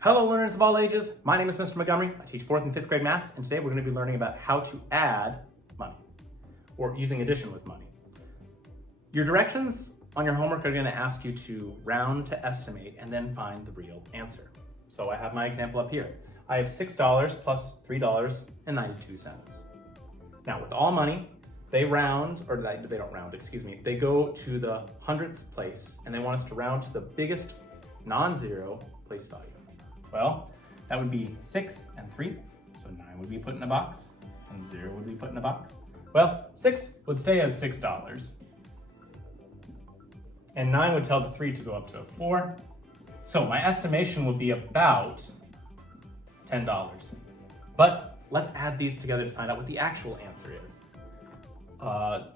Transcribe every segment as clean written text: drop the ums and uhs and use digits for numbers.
Hello learners of all ages, my name is Mr. Montgomery. I teach 4th and 5th grade math, and today we're going to be learning about how to add money, or using addition with money. Your directions on your homework are going to ask you to round to estimate and then find the real answer. So I have my example up here. I have $6 plus $3.92. Now with all money, they round, or they don't round, excuse me, they go to the hundredths place and they want us to round to the biggest non-zero place value. Well, that would be 6 and 3, so 9 would be put in a box, and 0 would be put in a box. Well, 6 would stay as $6, and 9 would tell the 3 to go up to a 4. So my estimation would be about $10. But let's add these together to find out what the actual answer is.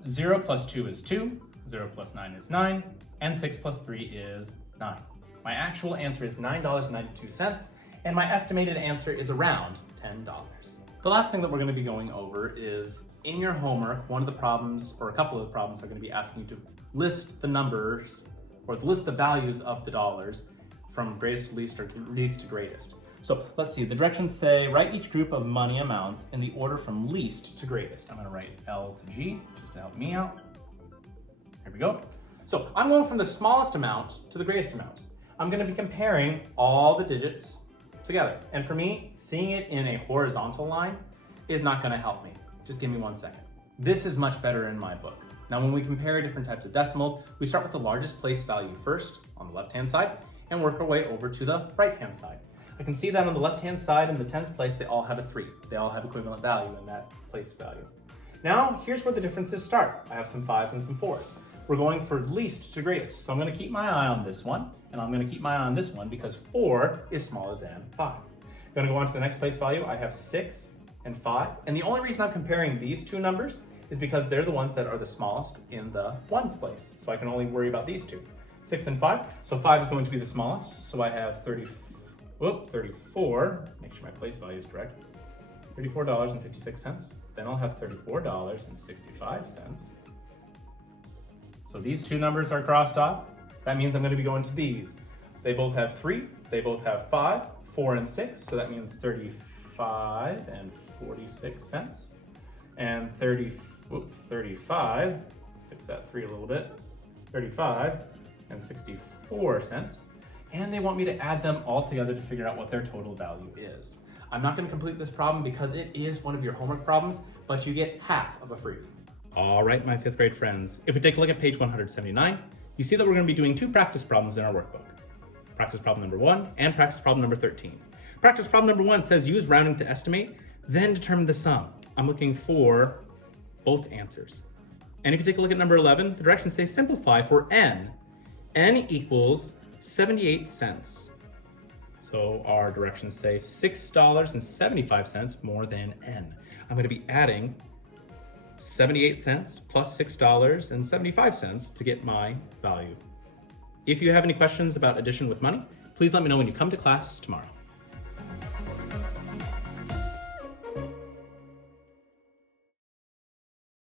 0 plus 2 is 2, 0 plus 9 is 9, and 6 plus 3 is 9. My actual answer is $9.92, and my estimated answer is around $10. The last thing that we're going to be going over is, in your homework, one of the problems, or a couple of the problems, are going to be asking you to list the numbers, or list the values of the dollars from greatest to least, or least to greatest. So let's see, the directions say, write each group of money amounts in the order from least to greatest. I'm going to write L to G, just to help me out. Here we go. So I'm going from the smallest amount to the greatest amount. I'm going to be comparing all the digits together. And for me, seeing it in a horizontal line is not going to help me. Just give me 1 second. This is much better in my book. Now, when we compare different types of decimals, we start with the largest place value first on the left-hand side and work our way over to the right-hand side. I can see that on the left-hand side in the tens place, they all have a 3. They all have equivalent value in that place value. Now, here's where the differences start. I have some 5s and some 4s. We're going for least to greatest. So I'm going to keep my eye on this one, and I'm going to keep my eye on this one because 4 is smaller than 5. I'm going to go on to the next place value. I have 6 and 5. And the only reason I'm comparing these two numbers is because they're the ones that are the smallest in the ones place. So I can only worry about these two. 6 and 5. So 5 is going to be the smallest. So I have 34. Make sure my place value is correct. $34.56. Then I'll have $34.65. So these two numbers are crossed off. That means I'm going to be going to these. They both have 3, they both have 5, 4 and 6, so that means 35 and 46 cents. And 35, fix that 3 a little bit, 35 and 64 cents. And they want me to add them all together to figure out what their total value is. I'm not going to complete this problem because it is one of your homework problems, but you get half of a freebie. All right, my 5th grade friends, if we take a look at page 179, you see that we're going to be doing 2 practice problems in our workbook. Practice problem number 1 and practice problem number 13. Practice problem number 1 says use rounding to estimate, then determine the sum. I'm looking for both answers. And if you take a look at number 11, the directions say simplify for n. N equals 78 cents. So our directions say $6.75 more than n. I'm going to be adding 78 cents plus $6.75 to get my value. If you have any questions about addition with money, please let me know when you come to class tomorrow.